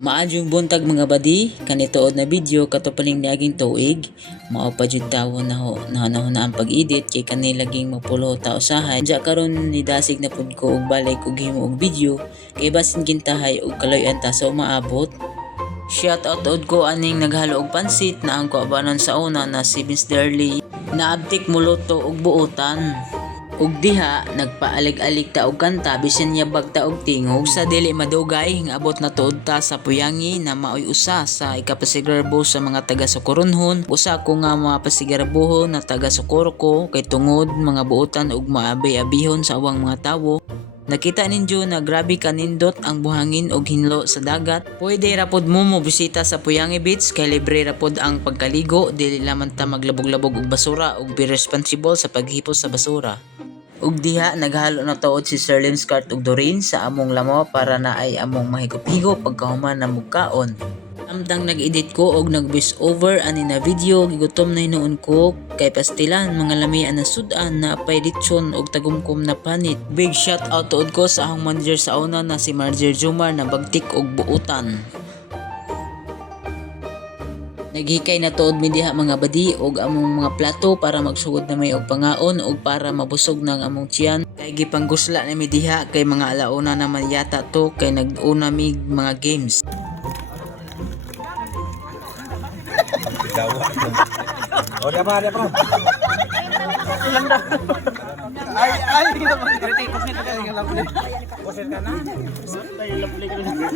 Maadjong buntag mga badi, kanitood na video katupaling niaging tuig, mao pa jud tawo na ang pag-edit kay kanay laging mapulo ta usahay. Diya karon ni dasig na pud ko og balay kog himo og video kay basin gintahay og kaloy-an ta sa umaabot. Shout out od ko aning naghalo og pansit na ang kuabanon sa una na si Miss Darly naabtik muluto og buotan. Ug diha nagpaalig-alig ta og kanta bisan yabag ta og tingog sa dili madugay abot na tuod ta sa Puyangi na maoy usa sa ikapasigarbo sa mga taga Sokoronhon. Usa ko nga mga pasigarbohon na taga Socorro kay tungod mga buotan ug maabay-abihon sa awang mga tawo. Nakita ninyo na grabe kanindot ang buhangin og hinlo sa dagat. Pwede ra pod mo bisita sa Puyangi Beach kay libre ra pod ang pagkaligo, dili lamang ta maglabog-labog og basura ug be responsible sa paghipos sa basura. Ug diha naghalo na tuod si Sir Linscart ug Doreen sa among lamo para na ay among mahigop-higop pagkahuman na mugkaon. Samtang nag-edit ko og nag-voice over ani na video, gigutom na hinuon ko kay pastilan mga lamian na sudan na apay litsyon og tagumkom na panit. Big shout out tuod ko sa akong manager sa una na si Marjorie Jumar na bagtik og buutan. Naghikay na tuod mi diha mga badi og among mga plato para magsugod na may og pangaon og para mabusog ng among tiyan. Kay gipanggusla na mi diha kay mga alauna naman yata to kay nag-una mi mga games. Oh, dia pa. Ilang dah. Ay, kita mag-critic kasi kita ng lovely. Bosin ka na. Ay, lovely ka na.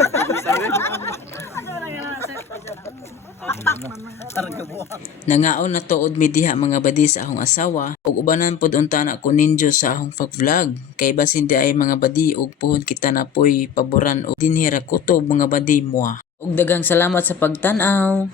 Nangaon na tuod mi diha mga badi sa akong asawa ug ubanan pod unta na ko ninyo sa akong pag-vlog kay basin di ay mga badi ug puhon kita na poy paboran og dinhi ra kutob mga badi moa. Ug daghang salamat sa pagtan-aw.